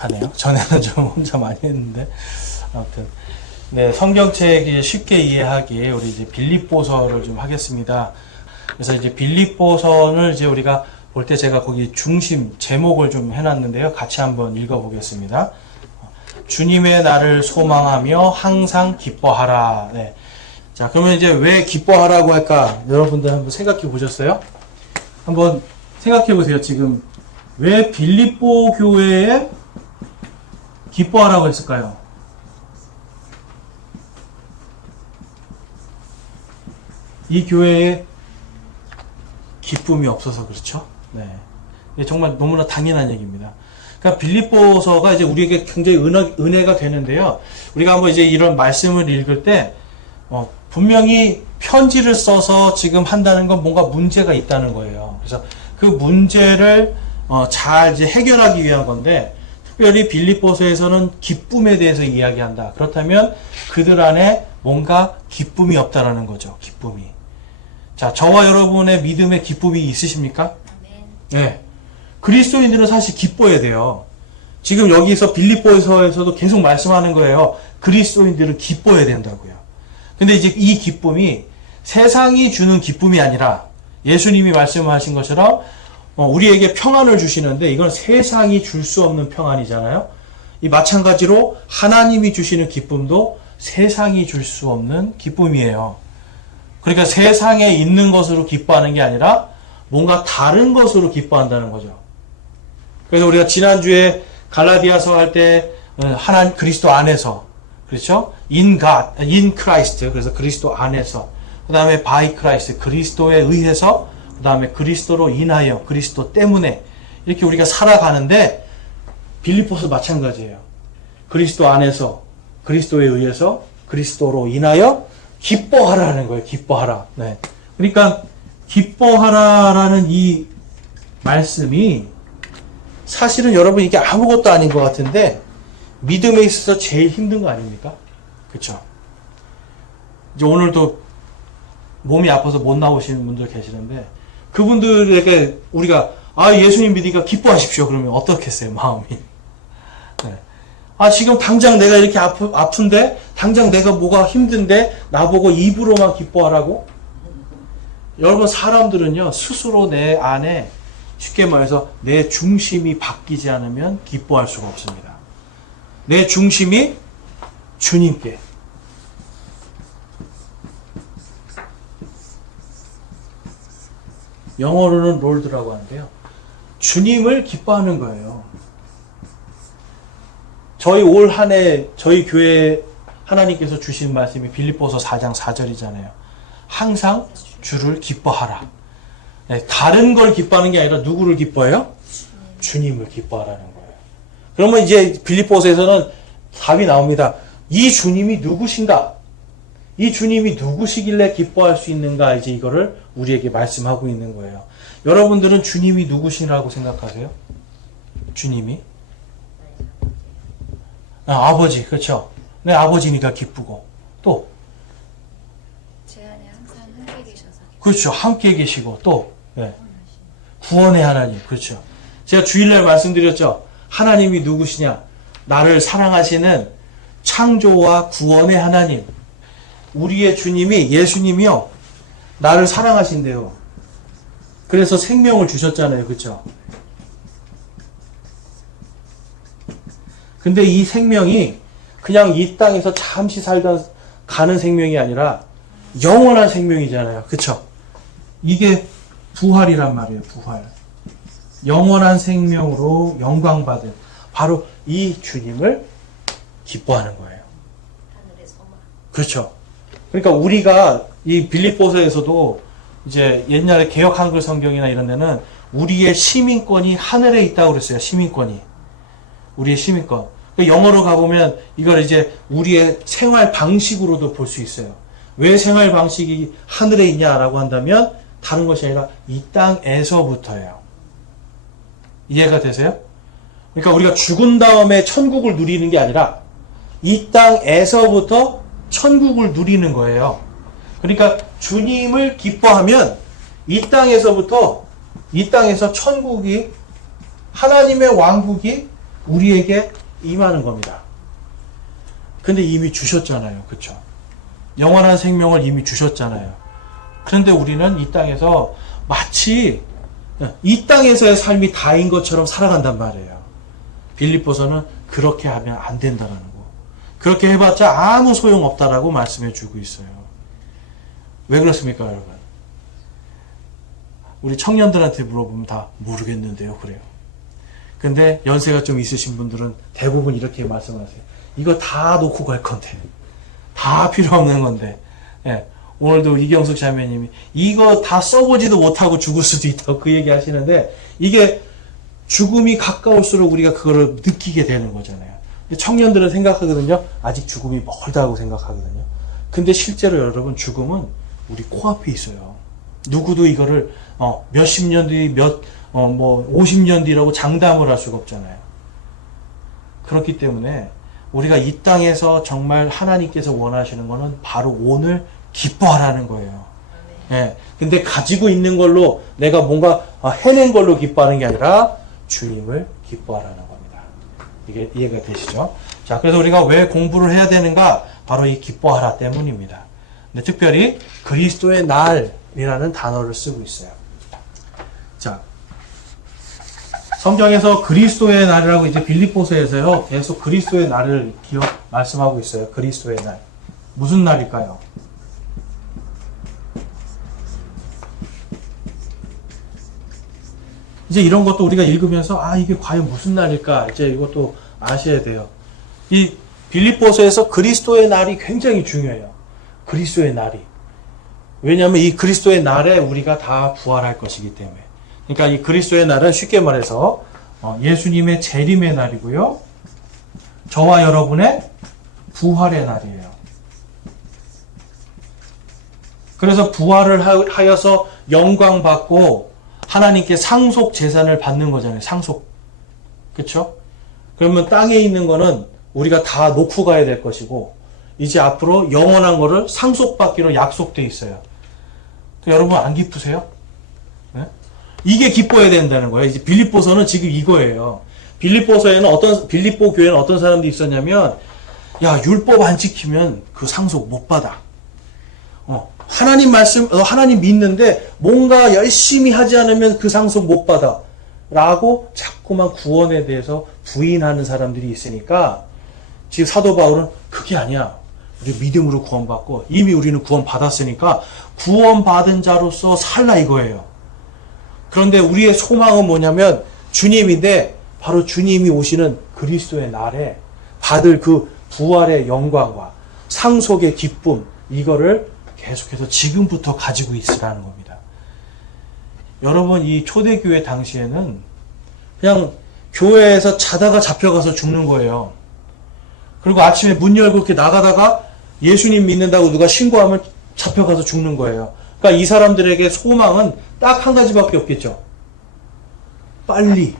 하네요. 전에는 좀 혼자 많이 했는데 아무튼 네, 성경책 쉽게 이해하기 우리 이제 빌립보서를 좀 하겠습니다. 그래서 이제 빌립보서를 이제 우리가 볼 때 제가 거기 중심 제목을 좀 해놨는데요. 같이 한번 읽어보겠습니다. 주님의 날을 소망하며 항상 기뻐하라. 네. 자, 그러면 이제 왜 기뻐하라고 할까? 여러분들 한번 생각해 보셨어요? 한번 생각해 보세요. 지금 왜 빌립보 교회에 기뻐하라고 했을까요? 이 교회에 기쁨이 없어서 그렇죠? 네. 이게 정말 너무나 당연한 얘기입니다. 그러니까 빌립보서가 이제 우리에게 굉장히 은혜가 되는데요. 우리가 한번 이제 이런 말씀을 읽을 때, 분명히 편지를 써서 지금 한다는 건 뭔가 문제가 있다는 거예요. 그래서 그 문제를 잘 이제 해결하기 위한 건데, 특별히 빌립보서에서는 기쁨에 대해서 이야기한다. 그렇다면 그들 안에 뭔가 기쁨이 없다라는 거죠. 기쁨이. 자, 저와 여러분의 믿음에 기쁨이 있으십니까? 네. 그리스도인들은 사실 기뻐야 돼요. 지금 여기서 빌립보서에서도 계속 말씀하는 거예요. 그리스도인들은 기뻐야 된다고요. 근데 이제 이 기쁨이 세상이 주는 기쁨이 아니라 예수님이 말씀하신 것처럼 우리에게 평안을 주시는데 이건 세상이 줄 수 없는 평안이잖아요. 이 마찬가지로 하나님이 주시는 기쁨도 세상이 줄 수 없는 기쁨이에요. 그러니까 세상에 있는 것으로 기뻐하는 게 아니라 뭔가 다른 것으로 기뻐한다는 거죠. 그래서 우리가 지난주에 갈라디아서 할 때 하나님 그리스도 안에서 그렇죠? In God, in Christ. 그래서 그리스도 안에서. 그 다음에 by Christ. 그리스도에 의해서. 그 다음에 그리스도로 인하여. 그리스도 때문에. 이렇게 우리가 살아가는데 빌립보서 마찬가지예요. 그리스도 안에서. 그리스도에 의해서. 그리스도로 인하여 기뻐하라는 거예요. 기뻐하라. 네. 그러니까 기뻐하라라는 이 말씀이 사실은 여러분 이게 아무것도 아닌 것 같은데 믿음에 있어서 제일 힘든 거 아닙니까? 그렇죠? 이제 오늘도 몸이 아파서 못 나오시는 분들 계시는데 그분들에게 우리가 예수님 믿으니까 기뻐하십시오. 그러면 어떻겠어요? 마음이. 네. 지금 당장 내가 이렇게 아픈데 당장 내가 뭐가 힘든데 나보고 입으로만 기뻐하라고? 여러분 사람들은요 스스로 내 안에 쉽게 말해서 내 중심이 바뀌지 않으면 기뻐할 수가 없습니다. 내 중심이 주님께. 영어로는 롤드라고 하는데요. 주님을 기뻐하는 거예요. 저희 올 한 해 저희 교회 하나님께서 주신 말씀이 빌립보서 4장 4절이잖아요. 항상 주를 기뻐하라. 네, 다른 걸 기뻐하는 게 아니라 누구를 기뻐해요? 주님을 기뻐하라는 거예요. 그러면 이제 빌립보서에서는 답이 나옵니다. 이 주님이 누구신가? 이 주님이 누구시길래 기뻐할 수 있는가? 이제 이거를 우리에게 말씀하고 있는 거예요. 여러분들은 주님이 누구시라고 생각하세요? 주님이? 아버지, 그렇죠? 네, 아버지니까 기쁘고. 또? 제 안에 항상 함께 계셔서 그렇죠. 함께 계시고, 또? 네. 구원의 하나님. 그렇죠. 제가 주일날 말씀드렸죠. 하나님이 누구시냐? 나를 사랑하시는 창조와 구원의 하나님. 우리의 주님이, 예수님이요. 나를 사랑하신대요. 그래서 생명을 주셨잖아요. 그렇죠? 근데 이 생명이 그냥 이 땅에서 잠시 살다 가는 생명이 아니라 영원한 생명이잖아요. 그쵸? 이게 부활이란 말이에요. 부활. 영원한 생명으로 영광받은 바로 이 주님을 기뻐하는 거예요. 하늘의 소망. 그렇죠. 그러니까 우리가 이 빌립보서에서도 이제 옛날에 개역 한글 성경이나 이런 데는 우리의 시민권이 하늘에 있다고 그랬어요. 시민권이. 우리의 시민권. 영어로 가보면 이걸 이제 우리의 생활 방식으로도 볼 수 있어요. 왜 생활 방식이 하늘에 있냐라고 한다면 다른 것이 아니라 이 땅에서부터예요. 이해가 되세요? 그러니까 우리가 죽은 다음에 천국을 누리는 게 아니라 이 땅에서부터 천국을 누리는 거예요. 그러니까 주님을 기뻐하면 이 땅에서부터 이 땅에서 천국이 하나님의 왕국이 우리에게 임하는 겁니다. 근데 이미 주셨잖아요. 그쵸? 영원한 생명을 이미 주셨잖아요. 그런데 우리는 이 땅에서 마치 이 땅에서의 삶이 다인 것처럼 살아간단 말이에요. 빌립보서는 그렇게 하면 안 된다라는 거. 그렇게 해봤자 아무 소용없다라고 말씀해 주고 있어요. 왜 그렇습니까, 여러분? 우리 청년들한테 물어보면 다 모르겠는데요, 그래요. 근데 연세가 좀 있으신 분들은 대부분 이렇게 말씀하세요. 이거 다 놓고 갈 건데. 다 필요 없는 건데. 예. 오늘도 이경숙 자매님이 이거 다 써보지도 못하고 죽을 수도 있다고 그 얘기 하시는데, 이게 죽음이 가까울수록 우리가 그거를 느끼게 되는 거잖아요. 근데 청년들은 생각하거든요. 아직 죽음이 멀다고 생각하거든요. 근데 실제로 여러분, 죽음은 우리 코앞에 있어요. 누구도 이거를 몇십 년 뒤, 50년 뒤라고 장담을 할 수가 없잖아요. 그렇기 때문에 우리가 이 땅에서 정말 하나님께서 원하시는 거는 바로 오늘 기뻐하라는 거예요. 예. 근데 가지고 있는 걸로 내가 뭔가 해낸 걸로 기뻐하는 게 아니라 주님을 기뻐하라는 겁니다. 이게 이해가 되시죠? 자, 그래서 우리가 왜 공부를 해야 되는가? 바로 이 기뻐하라 때문입니다. 근데 특별히 그리스도의 날이라는 단어를 쓰고 있어요. 자, 성경에서 그리스도의 날이라고 이제 빌립보서에서요, 계속 그리스도의 날을 말씀하고 있어요. 그리스도의 날. 무슨 날일까요? 이제 이런 것도 우리가 읽으면서 이게 과연 무슨 날일까? 이제 이것도 아셔야 돼요. 이 빌립보서에서 그리스도의 날이 굉장히 중요해요. 그리스도의 날이. 왜냐하면 이 그리스도의 날에 우리가 다 부활할 것이기 때문에. 그러니까 이 그리스도의 날은 쉽게 말해서 예수님의 재림의 날이고요. 저와 여러분의 부활의 날이에요. 그래서 부활을 하여서 영광 받고 하나님께 상속 재산을 받는 거잖아요. 상속. 그렇죠? 그러면 땅에 있는 거는 우리가 다 놓고 가야 될 것이고, 이제 앞으로 영원한 거를 상속받기로 약속돼 있어요. 여러분 안 기쁘세요? 네? 이게 기뻐야 된다는 거예요. 이제 빌립보서는 지금 이거예요. 빌립보 교회는 어떤 사람들이 있었냐면, 야, 율법 안 지키면 그 상속 못 받아. 하나님 하나님 믿는데 뭔가 열심히 하지 않으면 그 상속 못 받아. 라고 자꾸만 구원에 대해서 부인하는 사람들이 있으니까, 지금 사도 바울은 그게 아니야. 우리 믿음으로 구원받고 이미 우리는 구원받았으니까 구원받은 자로서 살라 이거예요. 그런데 우리의 소망은 뭐냐면 주님인데, 바로 주님이 오시는 그리스도의 날에 받을 그 부활의 영광과 상속의 기쁨, 이거를 계속해서 지금부터 가지고 있으라는 겁니다. 여러분, 이 초대교회 당시에는 그냥 교회에서 자다가 잡혀가서 죽는 거예요. 그리고 아침에 문 열고 이렇게 나가다가 예수님 믿는다고 누가 신고하면 잡혀가서 죽는 거예요. 그러니까 이 사람들에게 소망은 딱 한 가지밖에 없겠죠. 빨리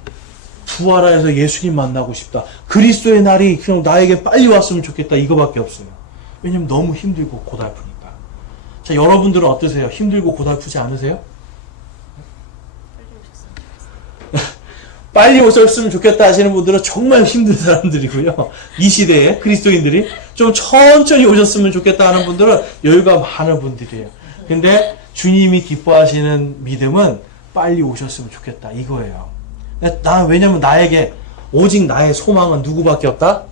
부활하여서 예수님 만나고 싶다. 그리스도의 날이 그냥 나에게 빨리 왔으면 좋겠다. 이거밖에 없어요. 왜냐면 너무 힘들고 고달프니까. 자, 여러분들은 어떠세요? 힘들고 고달프지 않으세요? 빨리 오셨으면 좋겠다 하시는 분들은 정말 힘든 사람들이고요. 이 시대에 그리스도인들이 좀 천천히 오셨으면 좋겠다 하는 분들은 여유가 많은 분들이에요. 근데 주님이 기뻐하시는 믿음은 빨리 오셨으면 좋겠다 이거예요. 왜냐면 나에게 오직 나의 소망은 누구밖에 없다?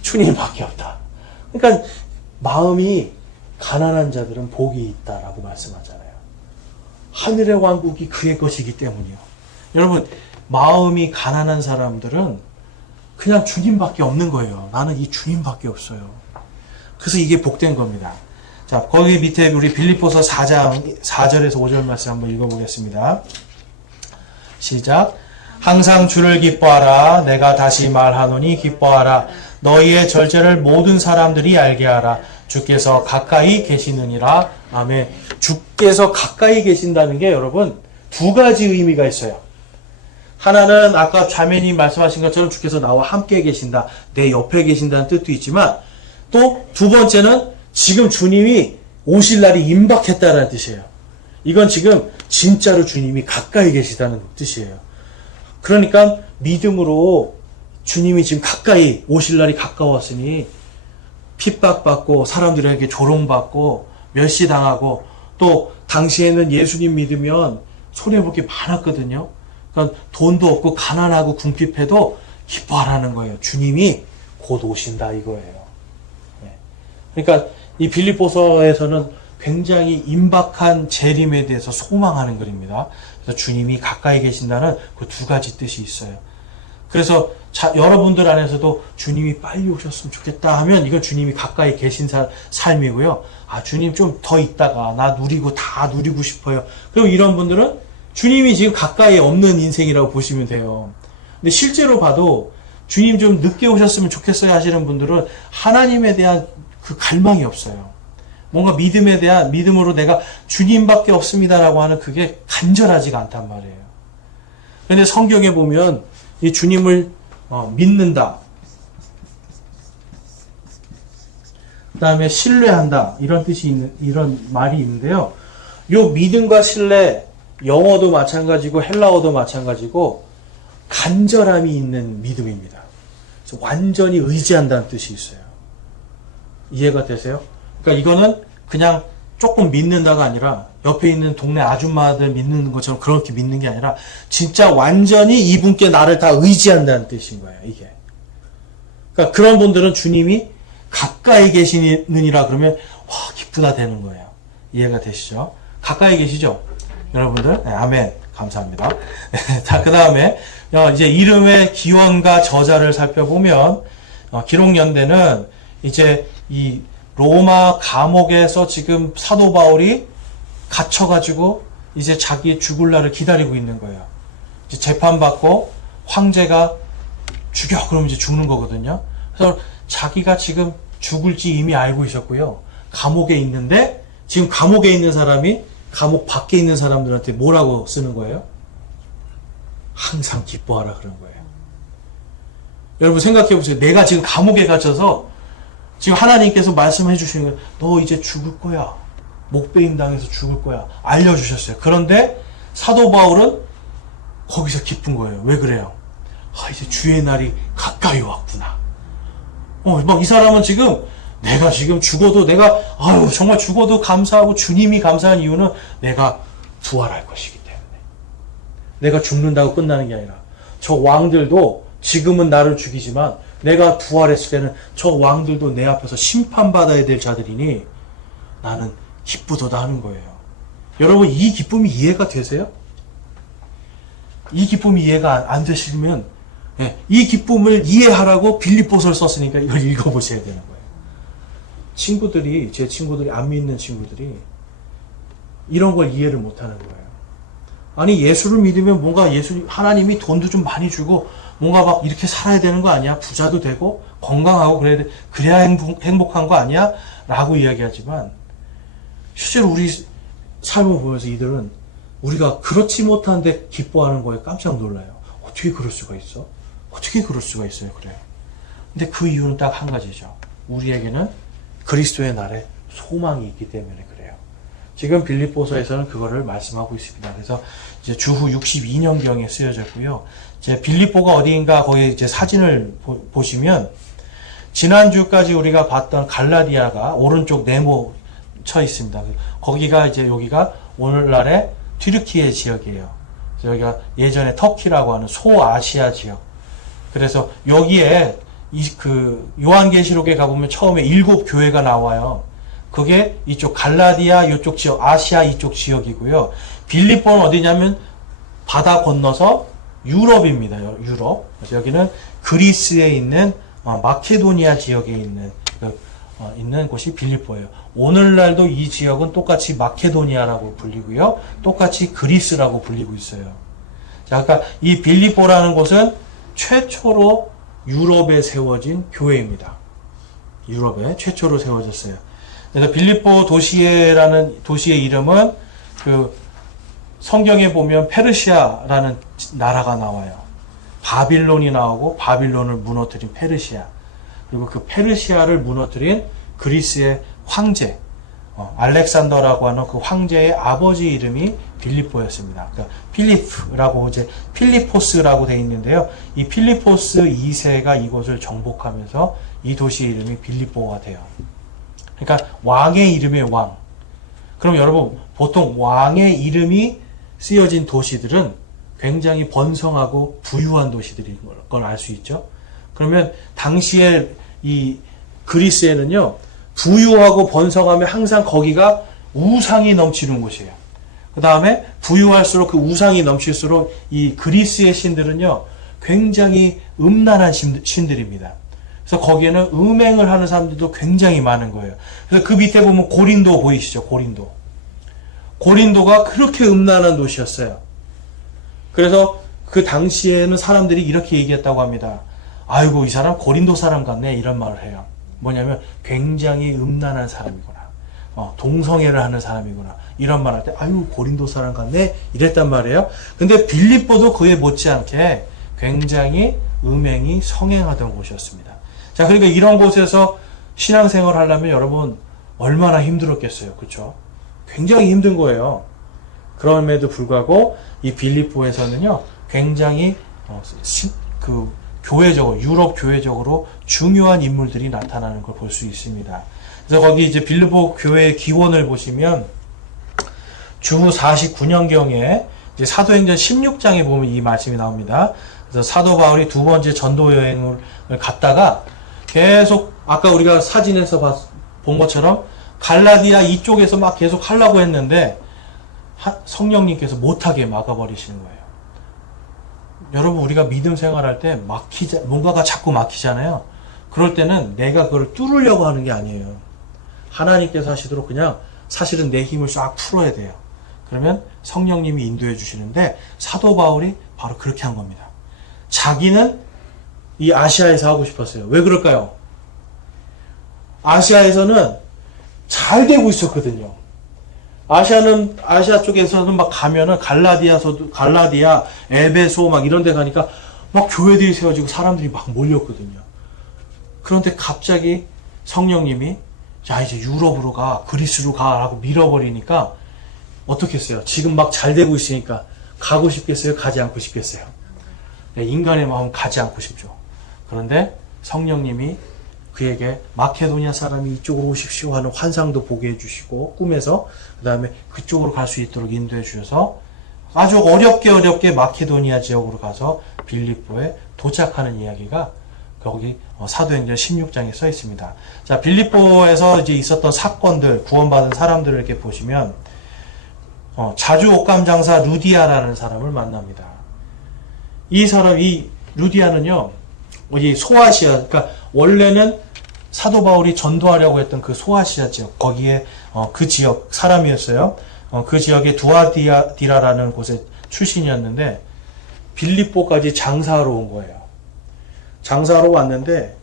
주님밖에 없다. 그러니까 마음이 가난한 자들은 복이 있다라고 말씀하잖아요. 하늘의 왕국이 그의 것이기 때문이요. 여러분, 마음이 가난한 사람들은 그냥 주님밖에 없는 거예요. 나는 이 주님밖에 없어요. 그래서 이게 복된 겁니다. 자, 거기 밑에 우리 빌립보서 4장 4절에서 5절 말씀 한번 읽어보겠습니다. 시작. 항상 주를 기뻐하라. 내가 다시 말하노니 기뻐하라. 너희의 절제를 모든 사람들이 알게 하라. 주께서 가까이 계시느니라. 아멘. 주께서 가까이 계신다는 게 여러분 두 가지 의미가 있어요. 하나는 아까 자매님 말씀하신 것처럼 주께서 나와 함께 계신다, 내 옆에 계신다는 뜻도 있지만, 또 두 번째는 지금 주님이 오실 날이 임박했다는 뜻이에요. 이건 지금 진짜로 주님이 가까이 계시다는 뜻이에요. 그러니까 믿음으로 주님이 지금 가까이 오실 날이 가까웠으니 핍박받고 사람들에게 조롱받고 멸시당하고 또 당시에는 예수님 믿으면 손해볼 게 많았거든요. 그러니까 돈도 없고 가난하고 궁핍해도 기뻐하라는 거예요. 주님이 곧 오신다 이거예요. 네. 그러니까 이 빌립보서에서는 굉장히 임박한 재림에 대해서 소망하는 글입니다. 그래서 주님이 가까이 계신다는 그 두 가지 뜻이 있어요. 그래서 여러분들 안에서도 주님이 빨리 오셨으면 좋겠다 하면 이건 주님이 가까이 계신 삶이고요. 아, 주님 좀 더 있다가 나 누리고 다 누리고 싶어요. 그럼 이런 분들은 주님이 지금 가까이 없는 인생이라고 보시면 돼요. 근데 실제로 봐도 주님 좀 늦게 오셨으면 좋겠어요 하시는 분들은 하나님에 대한 그 갈망이 없어요. 뭔가 믿음에 대한 믿음으로 내가 주님밖에 없습니다라고 하는 그게 간절하지가 않단 말이에요. 그런데 성경에 보면 이 주님을 믿는다, 그 다음에 신뢰한다 이런 뜻이 있는 이런 말이 있는데요. 요 믿음과 신뢰 영어도 마찬가지고 헬라어도 마찬가지고 간절함이 있는 믿음입니다. 그래서 완전히 의지한다는 뜻이 있어요. 이해가 되세요? 그러니까 이거는 그냥 조금 믿는다가 아니라 옆에 있는 동네 아줌마들 믿는 것처럼 그렇게 믿는 게 아니라 진짜 완전히 이분께 나를 다 의지한다는 뜻인 거예요. 이게. 그러니까 그런 분들은 주님이 가까이 계시느니라 그러면 와 기쁘다 되는 거예요. 이해가 되시죠? 가까이 계시죠? 여러분들? 네, 아멘. 감사합니다. 자, 그 다음에 이제 이름의 기원과 저자를 살펴보면 기록연대는 이제 이 로마 감옥에서 지금 사도 바울이 갇혀가지고 이제 자기 죽을 날을 기다리고 있는 거예요. 이제 재판받고 황제가 죽여 그러면 이제 죽는 거거든요. 그래서 자기가 지금 죽을지 이미 알고 있었고요. 감옥에 있는데 지금 감옥에 있는 사람이 감옥 밖에 있는 사람들한테 뭐라고 쓰는 거예요? 항상 기뻐하라 그런 거예요. 여러분 생각해 보세요. 내가 지금 감옥에 갇혀서 지금 하나님께서 말씀해 주시는 거예요. 너 이제 죽을 거야. 목베임 당해서 죽을 거야. 알려주셨어요. 그런데 사도 바울은 거기서 기쁜 거예요. 왜 그래요? 아, 이제 주의 날이 가까이 왔구나. 막 이 사람은 지금 내가 지금 죽어도 내가 정말 죽어도 감사하고 주님이 감사한 이유는 내가 부활할 것이기 때문에. 내가 죽는다고 끝나는 게 아니라 저 왕들도 지금은 나를 죽이지만 내가 부활했을 때는 저 왕들도 내 앞에서 심판받아야 될 자들이니 나는 기쁘도다 하는 거예요. 여러분 이 기쁨이 이해가 되세요? 이 기쁨이 이해가 안 되시면 이 기쁨을 이해하라고 빌립보서를 썼으니까 이걸 읽어보셔야 되는 거예요. 제 친구들이 안 믿는 친구들이 이런 걸 이해를 못하는 거예요. 아니 예수를 믿으면 뭔가 하나님이 돈도 좀 많이 주고 뭔가 막 이렇게 살아야 되는 거 아니야? 부자도 되고 건강하고 그래야 행복한 거 아니야? 라고 이야기하지만 실제로 우리 삶을 보면서 이들은 우리가 그렇지 못한데 기뻐하는 거에 깜짝 놀라요. 어떻게 그럴 수가 있어? 어떻게 그럴 수가 있어요? 그래요. 근데 그 이유는 딱 한 가지죠. 우리에게는 그리스도의 날에 소망이 있기 때문에 그래요. 지금 빌립보서에서는 그거를 말씀하고 있습니다. 그래서 이제 주후 62년경에 쓰여졌고요. 이제 빌립보가 어디인가 거기 이제 사진을 보시면 지난주까지 우리가 봤던 갈라디아가 오른쪽 네모 쳐 있습니다. 거기가 이제 여기가 오늘날의 튀르키예 지역이에요. 그래서 여기가 예전에 터키라고 하는 소아시아 지역. 그래서 여기에 요한계시록에 가보면 처음에 7 교회가 나와요. 그게 이쪽 갈라디아 이쪽 지역, 아시아 이쪽 지역이고요. 빌립보는 어디냐면 바다 건너서 유럽입니다. 유럽. 그래서 여기는 그리스에 있는 마케도니아 지역에 있는 곳이 빌립보예요. 오늘날도 이 지역은 똑같이 마케도니아라고 불리고요. 똑같이 그리스라고 불리고 있어요. 자, 그러니까 이 빌립보라는 곳은 최초로 유럽에 세워진 교회입니다. 유럽에 최초로 세워졌어요. 그래서 빌립보 도시라는 도시의 이름은 성경에 보면 페르시아라는 나라가 나와요. 바빌론이 나오고 바빌론을 무너뜨린 페르시아. 그리고 그 페르시아를 무너뜨린 그리스의 황제 알렉산더라고 하는 그 황제의 아버지 이름이 빌립보였습니다. 그러니까 필리프라고 이제 필리포스라고 되어 있는데요. 이 필리포스 2세가 이곳을 정복하면서 이 도시 이름이 빌립보가 돼요. 그러니까 왕의 이름의 왕. 그럼 여러분 보통 왕의 이름이 쓰여진 도시들은 굉장히 번성하고 부유한 도시들인 걸 알 수 있죠. 그러면 당시에 이 그리스에는요, 부유하고 번성하면 항상 거기가 우상이 넘치는 곳이에요. 그 다음에 부유할수록 그 우상이 넘칠수록 이 그리스의 신들은요, 굉장히 음란한 신들입니다. 그래서 거기에는 음행을 하는 사람들도 굉장히 많은 거예요. 그래서 그 밑에 보면 고린도 보이시죠? 고린도. 고린도가 그렇게 음란한 도시였어요. 그래서 그 당시에는 사람들이 이렇게 얘기했다고 합니다. 아이고, 이 사람 고린도 사람 같네. 이런 말을 해요. 뭐냐면 굉장히 음란한 사람이구나. 동성애를 하는 사람이구나. 이런 말 할 때 아유, 고린도 사람 같네. 이랬단 말이에요. 근데 빌립보도 그에 못지않게 굉장히 음행이 성행하던 곳이었습니다. 자, 그러니까 이런 곳에서 신앙생활을 하려면 여러분 얼마나 힘들었겠어요. 그렇죠? 굉장히 힘든 거예요. 그럼에도 불구하고 이 빌립보에서는요, 굉장히 교회적으로, 유럽 교회적으로 중요한 인물들이 나타나는 걸 볼 수 있습니다. 그래서 거기 이제 빌립보 교회의 기원을 보시면 주 49년경에 이제 사도행전 16장에 보면 이 말씀이 나옵니다. 그래서 사도 바울이 두 번째 전도 여행을 갔다가 계속 아까 우리가 사진에서 본 것처럼 갈라디아 이쪽에서 막 계속 하려고 했는데 성령님께서 못하게 막아버리시는 거예요. 여러분, 우리가 믿음 생활할 때 뭔가가 자꾸 막히잖아요. 그럴 때는 내가 그걸 뚫으려고 하는 게 아니에요. 하나님께서 하시도록 그냥 사실은 내 힘을 쫙 풀어야 돼요. 그러면 성령님이 인도해 주시는데 사도 바울이 바로 그렇게 한 겁니다. 자기는 이 아시아에서 하고 싶었어요. 왜 그럴까요? 아시아에서는 잘 되고 있었거든요. 아시아 쪽에서는 막 가면은 갈라디아, 에베소 막 이런 데 가니까 막 교회들이 세워지고 사람들이 막 몰렸거든요. 그런데 갑자기 성령님이 자, 이제 유럽으로 가, 그리스로 가 라고 밀어버리니까 어떻게 했어요? 지금 막 잘 되고 있으니까 가고 싶겠어요? 가지 않고 싶겠어요? 네, 인간의 마음은 가지 않고 싶죠. 그런데 성령님이 그에게 마케도니아 사람이 이쪽으로 오십시오 하는 환상도 보게 해주시고 꿈에서 그 다음에 그쪽으로 갈 수 있도록 인도해 주셔서 아주 어렵게 마케도니아 지역으로 가서 빌립보에 도착하는 이야기가 거기 사도행전 16장에 써 있습니다. 자, 빌립보에서 이제 있었던 사건들, 구원받은 사람들을 이렇게 보시면 자주 옷감 장사 루디아라는 사람을 만납니다. 이 루디아는요, 이 소아시아, 그러니까 원래는 사도 바울이 전도하려고 했던 그 소아시아 지역, 거기에 그 지역 사람이었어요. 그 지역의 두아디라라는 곳의 출신이었는데 빌립보까지 장사하러 온 거예요. 장사하러 왔는데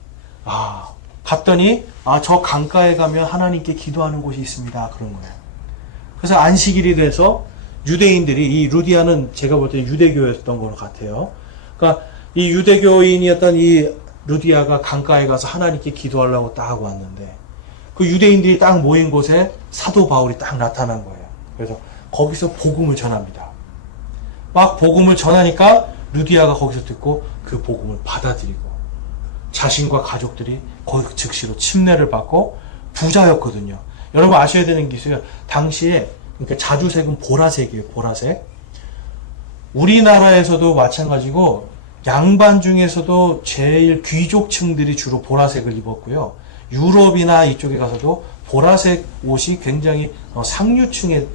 갔더니 저 강가에 가면 하나님께 기도하는 곳이 있습니다. 그런 거예요. 그래서 안식일이 돼서 유대인들이, 이 루디아는 제가 볼 때 유대교였던 것 같아요. 그러니까 이 유대교인이었던 이 루디아가 강가에 가서 하나님께 기도하려고 딱 왔는데 그 유대인들이 딱 모인 곳에 사도 바울이 딱 나타난 거예요. 그래서 거기서 복음을 전합니다. 막 복음을 전하니까 루디아가 거기서 듣고 그 복음을 받아들이고 자신과 가족들이 거기 즉시로 침례를 받고 부자였거든요. 여러분 아셔야 되는 게 있어요. 당시에 그러니까 자주색은 보라색이에요. 보라색. 우리나라에서도 마찬가지고 양반 중에서도 제일 귀족층들이 주로 보라색을 입었고요. 유럽이나 이쪽에 가서도 보라색 옷이 굉장히 상류층을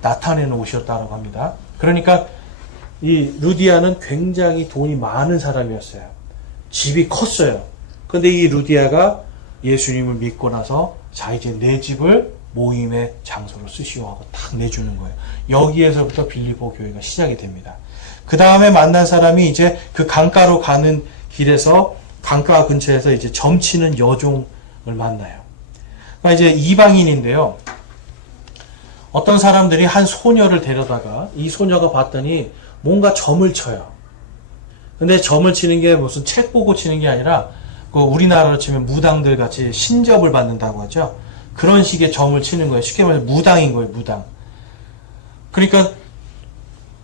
나타내는 옷이었다고 합니다. 그러니까 이 루디아는 굉장히 돈이 많은 사람이었어요. 집이 컸어요. 근데 이 루디아가 예수님을 믿고 나서 자, 이제 내 집을 모임의 장소로 쓰시오 하고 딱 내주는 거예요. 여기에서부터 빌립보 교회가 시작이 됩니다. 그 다음에 만난 사람이 이제 그 강가로 가는 길에서 강가 근처에서 이제 점치는 여종을 만나요. 그러니까 이제 이방인인데요. 어떤 사람들이 한 소녀를 데려다가 이 소녀가 봤더니 뭔가 점을 쳐요. 근데 점을 치는 게 무슨 책 보고 치는 게 아니라 그 우리나라로 치면 무당들 같이 신접을 받는다고 하죠. 그런 식의 점을 치는 거예요. 쉽게 말해서 무당인 거예요. 무당. 그러니까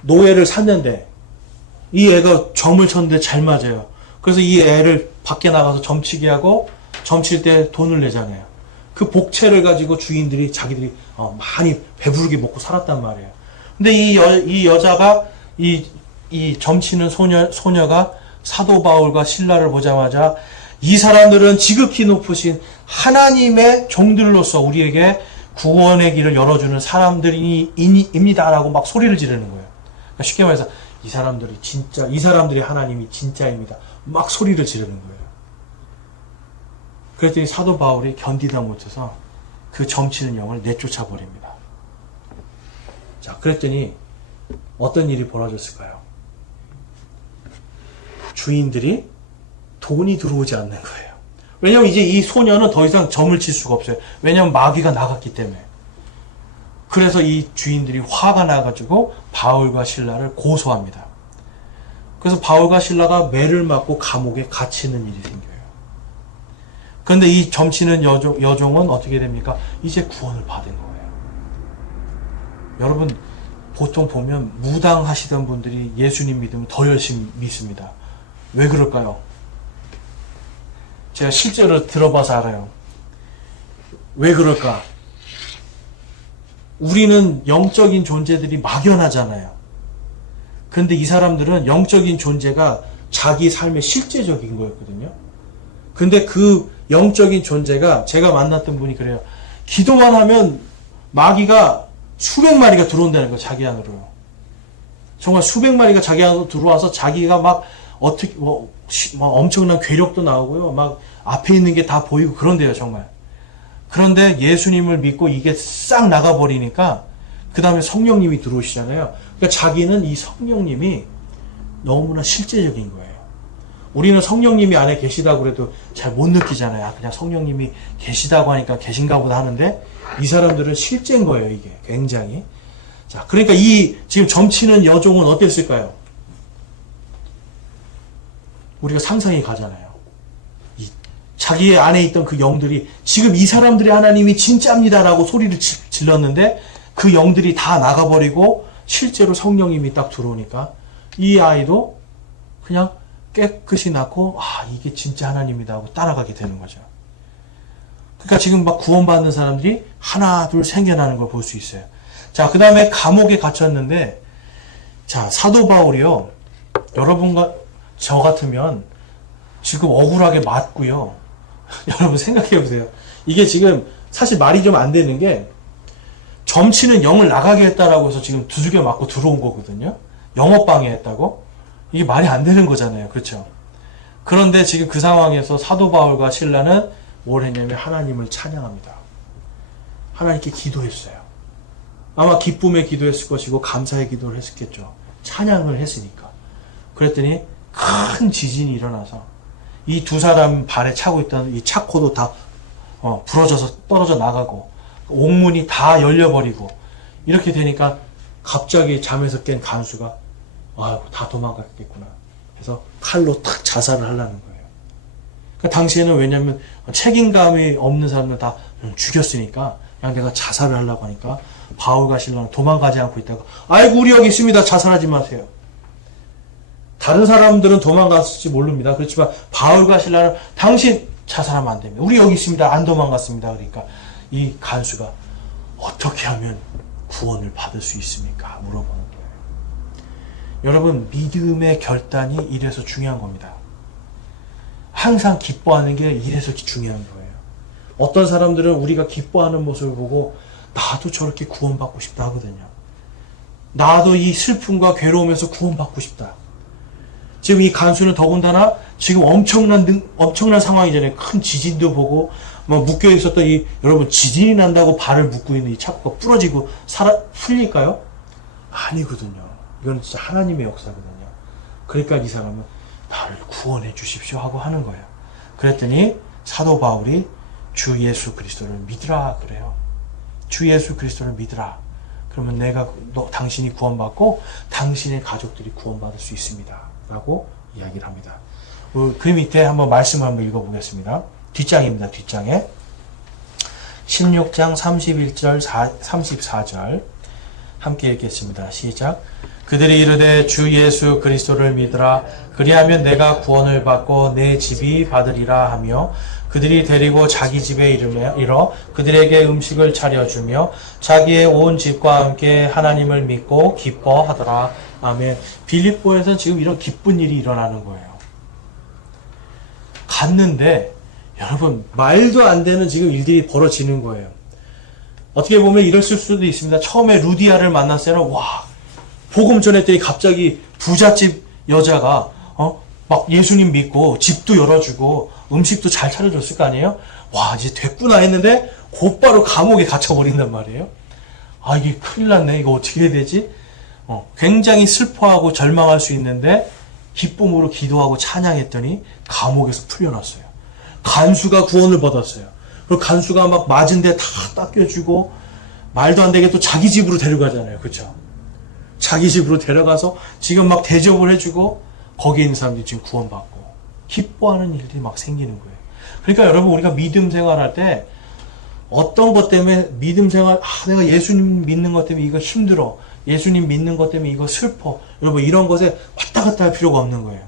노예를 샀는데 이 애가 점을 쳤는데 잘 맞아요. 그래서 이 애를 밖에 나가서 점치게 하고 점칠 때 돈을 내잖아요. 그 복채를 가지고 주인들이 자기들이 많이 배부르게 먹고 살았단 말이에요. 근데 이 여자가 이 점치는 소녀가 사도 바울과 실라를 보자마자 이 사람들은 지극히 높으신 하나님의 종들로서 우리에게 구원의 길을 열어주는 사람들입니다라고 막 소리를 지르는 거예요. 그러니까 쉽게 말해서 이 사람들이 하나님이 진짜입니다. 막 소리를 지르는 거예요. 그랬더니 사도 바울이 견디다 못해서 그 점치는 영을 내쫓아 버립니다. 자, 그랬더니 어떤 일이 벌어졌을까요? 주인들이 돈이 들어오지 않는 거예요. 왜냐면 이제 이 소녀는 더 이상 점을 칠 수가 없어요. 왜냐면 마귀가 나갔기 때문에. 그래서 이 주인들이 화가 나가지고 바울과 실라를 고소합니다. 그래서 바울과 실라가 매를 맞고 감옥에 갇히는 일이 생겨요. 그런데 이 점치는 여종은 어떻게 됩니까? 이제 구원을 받은 거예요. 여러분, 보통 보면 무당하시던 분들이 예수님 믿으면 더 열심히 믿습니다. 왜 그럴까요? 제가 실제로 들어봐서 알아요. 왜 그럴까? 우리는 영적인 존재들이 막연하잖아요. 그런데 이 사람들은 영적인 존재가 자기 삶의 실제적인 거였거든요. 근데 그 영적인 존재가, 제가 만났던 분이 그래요. 기도만 하면 마귀가 수백 마리가 들어온다는 거예요. 자기 안으로요. 정말 수백 마리가 자기 안으로 들어와서 자기가 막 어떻게 막 엄청난 괴력도 나오고요. 막 앞에 있는 게 다 보이고 그런데요, 정말. 그런데 예수님을 믿고 이게 싹 나가버리니까 그 다음에 성령님이 들어오시잖아요. 그러니까 자기는 이 성령님이 너무나 실제적인 거예요. 우리는 성령님이 안에 계시다고 그래도 잘 못 느끼잖아요. 그냥 성령님이 계시다고 하니까 계신가 보다 하는데 이 사람들은 실제인 거예요, 이게. 굉장히. 자, 그러니까 이 지금 점치는 여종은 어땠을까요? 우리가 상상이 가잖아요. 자기 안에 있던 그 영들이 지금 이 사람들의 하나님이 진짜입니다라고 소리를 질렀는데 그 영들이 다 나가버리고 실제로 성령님이 딱 들어오니까 이 아이도 그냥 깨끗이 낳고 이게 진짜 하나님이다 하고 따라가게 되는 거죠. 그러니까 지금 막 구원받는 사람들이 하나 둘 생겨나는 걸 볼 수 있어요. 자, 그 다음에 감옥에 갇혔는데, 자, 사도 바울이요, 여러분과 저 같으면 지금 억울하게 맞고요. 여러분 생각해 보세요. 이게 지금 사실 말이 좀 안 되는 게, 점치는 영을 나가게 했다라고 해서 지금 두들겨 맞고 들어온 거거든요. 영업방해 했다고? 이게 말이 안 되는 거잖아요. 그렇죠? 그런데 지금 그 상황에서 사도 바울과 실라는 뭘 했냐면 하나님을 찬양합니다. 하나님께 기도했어요. 아마 기쁨의 기도했을 것이고 감사의 기도를 했었겠죠. 찬양을 했으니까. 그랬더니 큰 지진이 일어나서 이 두 사람 발에 차고 있던 이 차코도 다 부러져서 떨어져 나가고 옥문이 다 열려버리고 이렇게 되니까 갑자기 잠에서 깬 간수가 다 도망갔겠구나. 그래서 칼로 탁 자살을 하려는 거예요. 그러니까 당시에는 왜냐하면 책임감이 없는 사람들 다 죽였으니까 그냥 내가 자살을 하려고 하니까 바울과 실라는 도망가지 않고 있다가 아이고 우리 여기 있습니다. 자살하지 마세요. 다른 사람들은 도망갔을지 모릅니다. 그렇지만 바울과 실라는 당신 자살하면 안 됩니다. 우리 여기 있습니다. 안 도망갔습니다. 그러니까 이 간수가 어떻게 하면 구원을 받을 수 있습니까? 물어보는 거예요. 여러분, 믿음의 결단이 이래서 중요한 겁니다. 항상 기뻐하는 게 이래서 중요한 거예요. 어떤 사람들은 우리가 기뻐하는 모습을 보고 나도 저렇게 구원받고 싶다 하거든요. 나도 이 슬픔과 괴로움에서 구원받고 싶다. 지금 이 간수는 더군다나 지금 엄청난 상황이잖아요. 큰 지진도 보고 묶여 있었던 여러분 지진이 난다고 발을 묶고 있는 이 차고가 부러지고 풀릴까요? 아니거든요. 이건 진짜 하나님의 역사거든요. 그러니까 이 사람은 나를 구원해 주십시오 하고 하는 거예요. 그랬더니 사도 바울이 주 예수 그리스도를 믿으라 그래요. 주 예수 그리스도를 믿으라. 그러면 당신이 구원받고 당신의 가족들이 구원받을 수 있습니다. 라고 이야기를 합니다. 그 밑에 한번 말씀을 한번 읽어보겠습니다. 뒷장입니다. 뒷장에 16장 31절 34절 함께 읽겠습니다. 시작. 그들이 이르되 주 예수 그리스도를 믿으라. 그리하면 내가 구원을 받고 내 집이 받으리라 하며 그들이 데리고 자기 집에 이르러 그들에게 음식을 차려주며 자기의 온 집과 함께 하나님을 믿고 기뻐하더라. 아멘. 빌립보에서는 지금 이런 기쁜 일이 일어나는 거예요. 갔는데 여러분 말도 안 되는 지금 일들이 벌어지는 거예요. 어떻게 보면 이랬을 수도 있습니다. 처음에 루디아를 만났을 때는 와 복음 전했더니 갑자기 부잣집 여자가 막 예수님 믿고 집도 열어주고 음식도 잘 차려줬을 거 아니에요? 와 이제 됐구나 했는데 곧바로 감옥에 갇혀버린단 말이에요. 아 이게 큰일 났네. 이거 어떻게 해야 되지? 굉장히 슬퍼하고 절망할 수 있는데 기쁨으로 기도하고 찬양했더니 감옥에서 풀려났어요. 간수가 구원을 받았어요. 그리고 간수가 막 맞은 데 다 닦여주고 말도 안 되게 또 자기 집으로 데려가잖아요. 그렇죠? 자기 집으로 데려가서 지금 막 대접을 해주고 거기에 있는 사람들이 지금 구원받고 기뻐하는 일들이 막 생기는 거예요. 그러니까 여러분 우리가 믿음 생활할 때 어떤 것 때문에 믿음 생활 내가 예수님 믿는 것 때문에 이거 힘들어. 예수님 믿는 것 때문에 이거 슬퍼. 여러분 이런 것에 왔다 갔다 할 필요가 없는 거예요.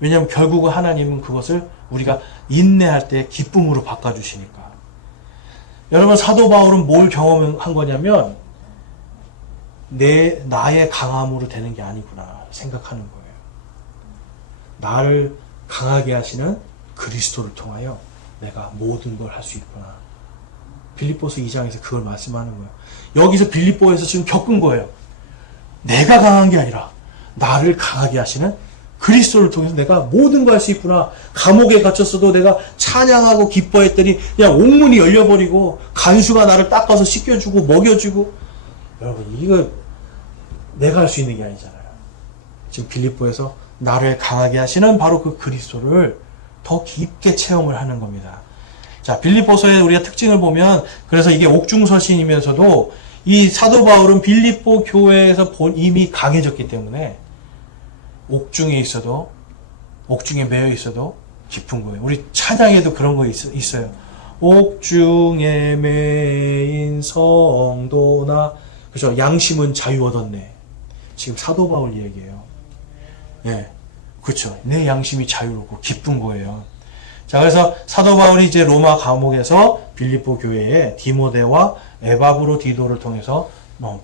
왜냐하면 결국은 하나님은 그것을 우리가 인내할 때 기쁨으로 바꿔주시니까. 여러분 사도 바울은 뭘 경험한 거냐면 나의 강함으로 되는 게 아니구나 생각하는 거예요. 나를 강하게 하시는 그리스도를 통하여 내가 모든 걸 할 수 있구나. 빌립보서 2장에서 그걸 말씀하는 거예요. 여기서 빌립보에서 지금 겪은 거예요. 내가 강한 게 아니라 나를 강하게 하시는 그리스도를 통해서 내가 모든 걸 할 수 있구나. 감옥에 갇혔어도 내가 찬양하고 기뻐했더니 그냥 옥문이 열려버리고 간수가 나를 닦아서 씻겨주고 먹여주고. 여러분 이거 내가 할 수 있는 게 아니잖아요. 지금 빌립보에서 나를 강하게 하시는 바로 그 그리스도를 더 깊게 체험을 하는 겁니다. 자, 빌립보서의 우리가 특징을 보면 그래서 이게 옥중서신이면서도 이 사도 바울은 빌립보 교회에서 이미 강해졌기 때문에 옥중에 매여 있어도 깊은 거예요. 우리 찬양에도 그런 거 있어요. 옥중에 매인 성도나 그죠? 양심은 자유 얻었네. 지금 사도 바울 얘기예요. 예, 그렇죠. 내 양심이 자유롭고 기쁜 거예요. 자, 그래서 사도 바울이 이제 로마 감옥에서 빌립보 교회에 디모데와 에바브로디도를 통해서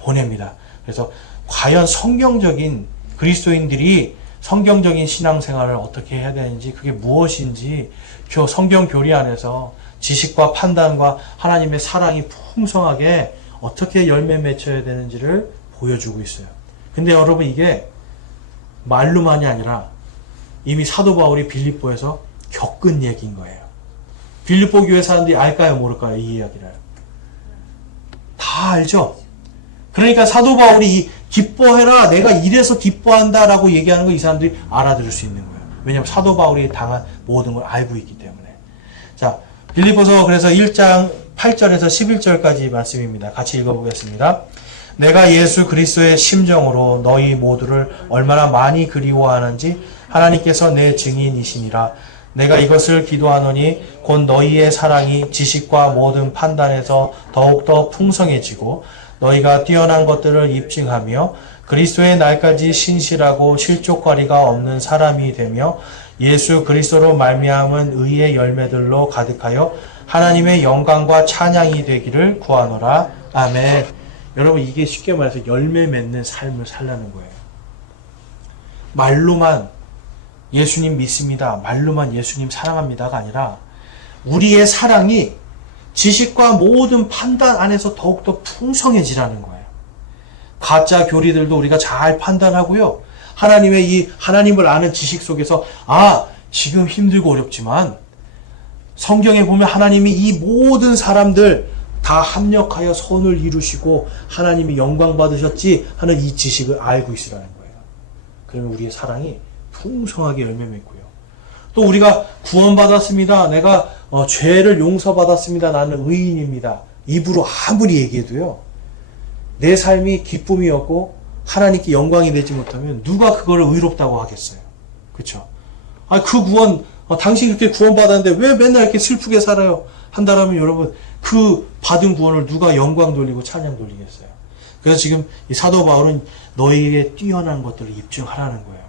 보냅니다. 그래서 과연 성경적인 그리스도인들이 성경적인 신앙생활을 어떻게 해야 되는지 그게 무엇인지 성경 교리 안에서 지식과 판단과 하나님의 사랑이 풍성하게 어떻게 열매 맺혀야 되는지를 보여주고 있어요. 근데 여러분 이게 말로만이 아니라 이미 사도 바울이 빌립보에서 겪은 얘기인 거예요. 빌립보 교회 사람들이 알까요 모를까요 이 이야기를? 다 알죠? 그러니까 사도 바울이 이 기뻐해라 내가 이래서 기뻐한다라고 얘기하는 거 이 사람들이 알아들을 수 있는 거예요. 왜냐하면 사도 바울이 당한 모든 걸 알고 있기 때문에. 자, 빌립보서 그래서 1장 8절에서 11절까지 말씀입니다. 같이 읽어보겠습니다. 내가 예수 그리스도의 심정으로 너희 모두를 얼마나 많이 그리워하는지 하나님께서 내 증인이시니라. 내가 이것을 기도하노니 곧 너희의 사랑이 지식과 모든 판단에서 더욱더 풍성해지고 너희가 뛰어난 것들을 입증하며 그리스도의 날까지 신실하고 실족거리가 없는 사람이 되며 예수 그리스도로 말미암은 의의 열매들로 가득하여 하나님의 영광과 찬양이 되기를 구하노라. 아멘. 여러분 이게 쉽게 말해서 열매 맺는 삶을 살라는 거예요. 말로만 예수님 믿습니다. 말로만 예수님 사랑합니다가 아니라 우리의 사랑이 지식과 모든 판단 안에서 더욱더 풍성해지라는 거예요. 가짜 교리들도 우리가 잘 판단하고요. 하나님의 이 하나님을 아는 지식 속에서 지금 힘들고 어렵지만 성경에 보면 하나님이 이 모든 사람들 다 합력하여 선을 이루시고 하나님이 영광 받으셨지 하는 이 지식을 알고 있으라는 거예요. 그러면 우리의 사랑이 풍성하게 열매 맺고요. 또 우리가 구원받았습니다. 내가 죄를 용서받았습니다. 나는 의인입니다. 입으로 아무리 얘기해도요. 내 삶이 기쁨이었고 하나님께 영광이 되지 못하면 누가 그거를 의롭다고 하겠어요. 그렇죠? 그 구원 당신 그렇게 구원받았는데 왜 맨날 이렇게 슬프게 살아요? 한다라면 여러분 그 받은 구원을 누가 영광 돌리고 찬양 돌리겠어요? 그래서 지금 이 사도 바울은 너희에게 뛰어난 것들을 입증하라는 거예요.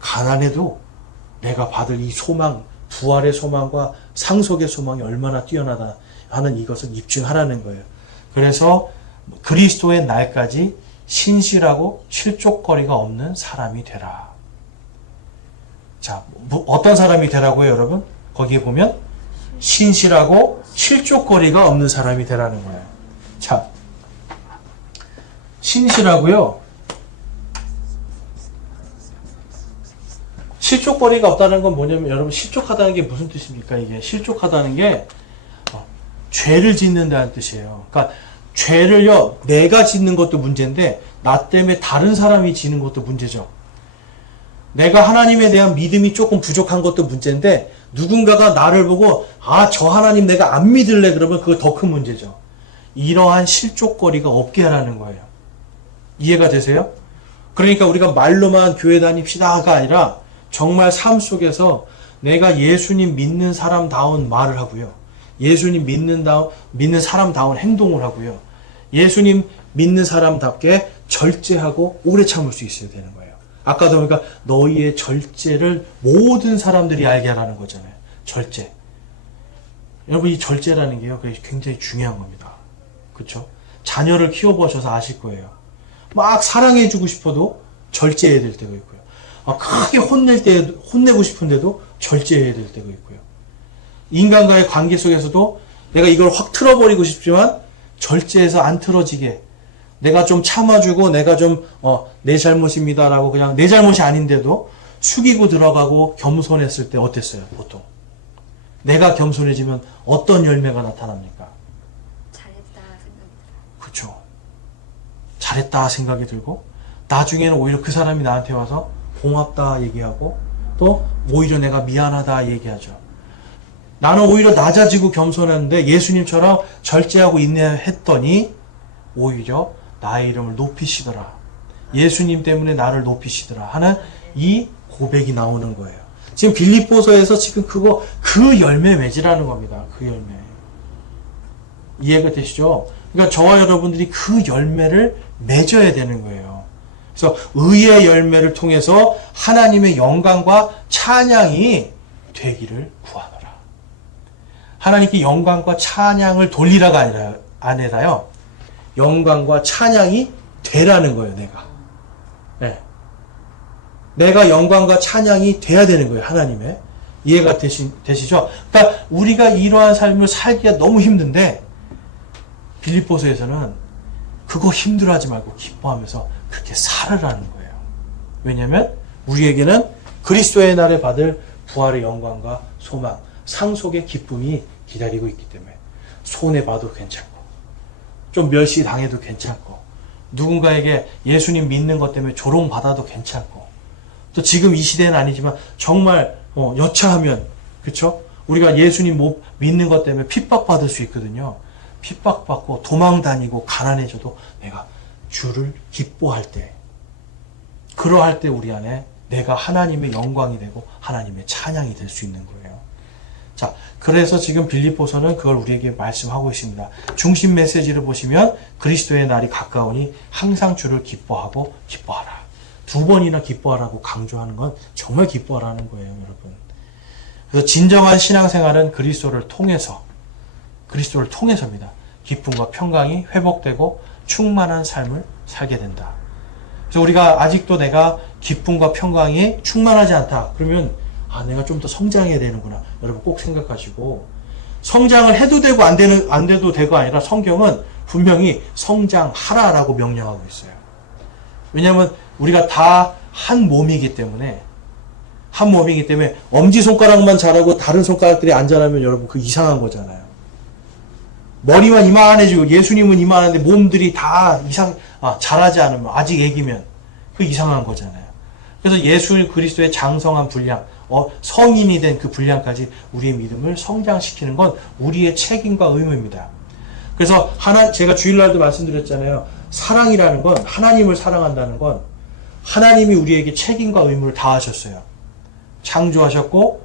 가난해도 내가 받을 이 소망, 부활의 소망과 상속의 소망이 얼마나 뛰어나다 하는 이것을 입증하라는 거예요. 그래서 그리스도의 날까지 신실하고 실족거리가 없는 사람이 되라. 자, 어떤 사람이 되라고요, 여러분? 거기에 보면 신실하고 실족거리가 없는 사람이 되라는 거예요. 자, 신실하고요. 실족거리가 없다는 건 뭐냐면, 여러분, 실족하다는 게 무슨 뜻입니까? 이게 실족하다는 게 죄를 짓는다는 뜻이에요. 그러니까 죄를요, 내가 짓는 것도 문제인데 나 때문에 다른 사람이 지는 것도 문제죠. 내가 하나님에 대한 믿음이 조금 부족한 것도 문제인데 누군가가 나를 보고 저 하나님 내가 안 믿을래 그러면 그거 더 큰 문제죠. 이러한 실족거리가 없게 하라는 거예요. 이해가 되세요? 그러니까 우리가 말로만 교회 다닙시다가 아니라 정말 삶 속에서 내가 예수님 믿는 사람다운 말을 하고요. 예수님 믿는 사람다운 행동을 하고요. 예수님 믿는 사람답게 절제하고 오래 참을 수 있어야 되는 거예요. 아까도 그러니까 너희의 절제를 모든 사람들이 알게 하라는 거잖아요. 절제. 여러분 이 절제라는 게요. 굉장히 중요한 겁니다. 그렇죠? 자녀를 키워보셔서 아실 거예요. 막 사랑해주고 싶어도 절제해야 될 때가 있고요. 크게 혼내고 싶은데도 절제해야 될 때가 있고요. 인간과의 관계 속에서도 내가 이걸 확 틀어버리고 싶지만 절제해서 안 틀어지게 내가 좀 참아주고 내가 좀 내 잘못입니다라고 그냥 내 잘못이 아닌데도 숙이고 들어가고 겸손했을 때 어땠어요? 보통 내가 겸손해지면 어떤 열매가 나타납니까? 잘했다 생각이 들어요. 그렇죠. 잘했다 생각이 들고 나중에는 오히려 그 사람이 나한테 와서 고맙다 얘기하고 또 오히려 내가 미안하다 얘기하죠. 나는 오히려 낮아지고 겸손했는데 예수님처럼 절제하고 인내했더니 오히려 나의 이름을 높이시더라. 예수님 때문에 나를 높이시더라 하는 이 고백이 나오는 거예요. 지금 빌립보서에서 지금 그 열매 맺으라는 겁니다. 그 열매. 이해가 되시죠? 그러니까 저와 여러분들이 그 열매를 맺어야 되는 거예요. 그래서 의의 열매를 통해서 하나님의 영광과 찬양이 되기를 구하노라. 하나님께 영광과 찬양을 돌리라가 아니라요. 영광과 찬양이 되라는 거예요, 내가. 네. 내가 영광과 찬양이 돼야 되는 거예요, 하나님의. 이해가 되시죠? 그러니까 우리가 이러한 삶을 살기가 너무 힘든데 빌립보서에서는 그거 힘들어하지 말고 기뻐하면서 그렇게 살으라는 거예요. 왜냐하면 우리에게는 그리스도의 날에 받을 부활의 영광과 소망, 상속의 기쁨이 기다리고 있기 때문에 손해봐도 괜찮고 좀 멸시당해도 괜찮고 누군가에게 예수님 믿는 것 때문에 조롱받아도 괜찮고 또 지금 이 시대는 아니지만 정말 여차하면 그렇죠? 우리가 예수님 못 믿는 것 때문에 핍박받을 수 있거든요. 핍박받고 도망다니고 가난해져도 내가 주를 기뻐할 때 그러할 때 우리 안에 내가 하나님의 영광이 되고 하나님의 찬양이 될 수 있는 거예요. 자, 그래서 지금 빌립보서는 그걸 우리에게 말씀하고 있습니다. 중심 메시지를 보시면 그리스도의 날이 가까우니 항상 주를 기뻐하고 기뻐하라. 2번이나 기뻐하라고 강조하는 건 정말 기뻐하라는 거예요, 여러분. 그래서 진정한 신앙생활은 그리스도를 통해서입니다. 기쁨과 평강이 회복되고 충만한 삶을 살게 된다. 그래서 우리가 아직도 내가 기쁨과 평강이 충만하지 않다. 그러면 내가 좀 더 성장해야 되는구나. 여러분 꼭 생각하시고 성장을 해도 되고 안 돼도 되고 아니라 성경은 분명히 성장하라라고 명령하고 있어요. 왜냐하면 우리가 다 한 몸이기 때문에 엄지손가락만 자라고 다른 손가락들이 안 자라면 여러분 그 이상한 거잖아요. 머리만 이만해지고 예수님은 이만한데 몸들이 다 자라지 않으면 아직 애기면 그 이상한 거잖아요. 그래서 예수 그리스도의 장성한 분량, 성인이 된 그 분량까지 우리의 믿음을 성장시키는 건 우리의 책임과 의무입니다. 그래서 제가 주일날도 말씀드렸잖아요. 사랑이라는 건 하나님을 사랑한다는 건 하나님이 우리에게 책임과 의무를 다하셨어요. 창조하셨고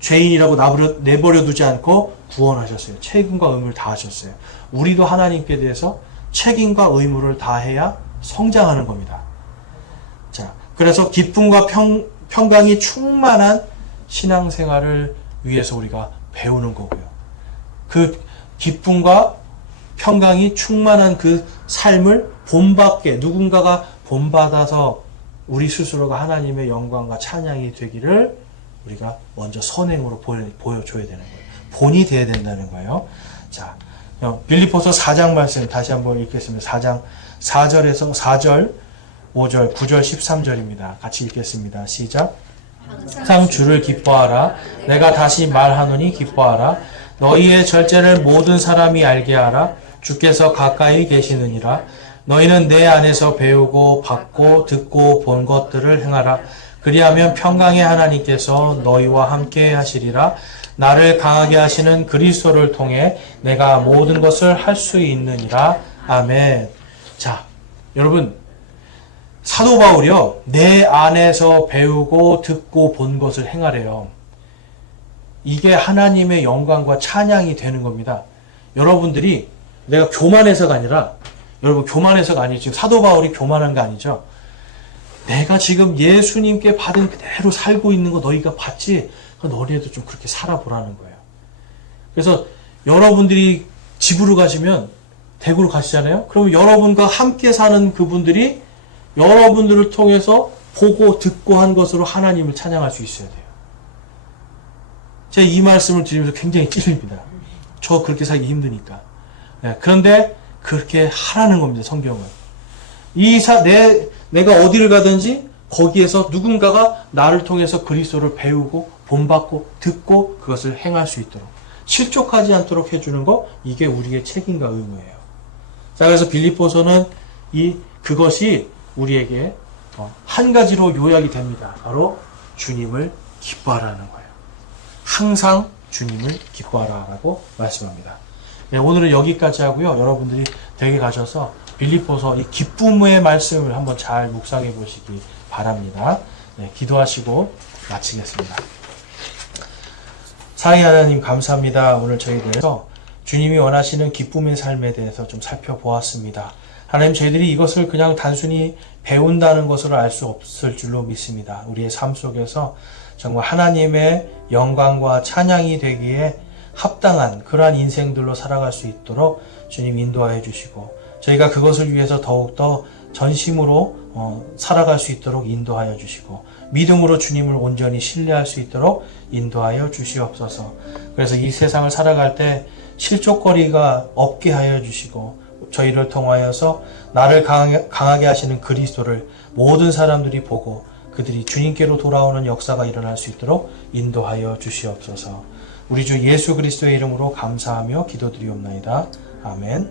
죄인이라고 내버려 두지 않고 구원하셨어요. 책임과 의무를 다하셨어요. 우리도 하나님께 대해서 책임과 의무를 다해야 성장하는 겁니다. 자, 그래서 기쁨과 평강이 충만한 신앙생활을 위해서 우리가 배우는 거고요. 그 기쁨과 평강이 충만한 그 삶을 본받게, 누군가가 본받아서 우리 스스로가 하나님의 영광과 찬양이 되기를 우리가 먼저 선행으로 보여줘야 되는 거예요. 본이 돼야 된다는 거예요. 자, 빌립보서 4장 말씀 다시 한번 읽겠습니다. 4장 4절에서 4절, 5절, 9절, 13절입니다. 같이 읽겠습니다. 시작. 항상 주를 기뻐하라. 내가 다시 말하노니 기뻐하라. 너희의 절제를 모든 사람이 알게 하라. 주께서 가까이 계시느니라. 너희는 내 안에서 배우고 받고 듣고 본 것들을 행하라. 그리하면 평강의 하나님께서 너희와 함께 하시리라. 나를 강하게 하시는 그리스도를 통해 내가 모든 것을 할 수 있느니라. 아멘. 자, 여러분, 사도 바울이요, 내 안에서 배우고 듣고 본 것을 행하래요. 이게 하나님의 영광과 찬양이 되는 겁니다. 여러분들이 내가 교만해서가 아니라, 여러분 교만해서가 아니에요. 지금 사도 바울이 교만한 거 아니죠. 내가 지금 예수님께 받은 그대로 살고 있는 거 너희가 봤지? 너희도 좀 그렇게 살아보라는 거예요. 그래서 여러분들이 집으로 가시면, 대구로 가시잖아요. 그러면 여러분과 함께 사는 그분들이 여러분들을 통해서 보고 듣고 한 것으로 하나님을 찬양할 수 있어야 돼요. 제가 이 말씀을 드리면서 굉장히 찔립니다. 저 그렇게 살기 힘드니까. 네, 그런데 그렇게 하라는 겁니다. 성경은. 내가 어디를 가든지 거기에서 누군가가 나를 통해서 그리스도를 배우고 본받고 듣고 그것을 행할 수 있도록 실족하지 않도록 해주는 거, 이게 우리의 책임과 의무예요. 자, 그래서 빌립보서는 그것이 우리에게 한 가지로 요약이 됩니다. 바로 주님을 기뻐하라는 거예요. 항상 주님을 기뻐하라라고 말씀합니다. 네, 오늘은 여기까지 하고요. 여러분들이 댁에 가셔서 빌립보서 이 기쁨의 말씀을 한번 잘 묵상해 보시기 바랍니다. 네, 기도하시고 마치겠습니다. 사랑의 하나님, 감사합니다. 오늘 저희들에서 주님이 원하시는 기쁨의 삶에 대해서 좀 살펴보았습니다. 하나님, 저희들이 이것을 그냥 단순히 배운다는 것으로 알 수 없을 줄로 믿습니다. 우리의 삶 속에서 정말 하나님의 영광과 찬양이 되기에 합당한 그러한 인생들로 살아갈 수 있도록 주님 인도하여 주시고, 저희가 그것을 위해서 더욱더 전심으로 살아갈 수 있도록 인도하여 주시고, 믿음으로 주님을 온전히 신뢰할 수 있도록 인도하여 주시옵소서. 그래서 이 세상을 살아갈 때 실족거리가 없게 하여 주시고, 저희를 통하여서 나를 강하게 하시는 그리스도를 모든 사람들이 보고 그들이 주님께로 돌아오는 역사가 일어날 수 있도록 인도하여 주시옵소서. 우리 주 예수 그리스도의 이름으로 감사하며 기도드리옵나이다. 아멘.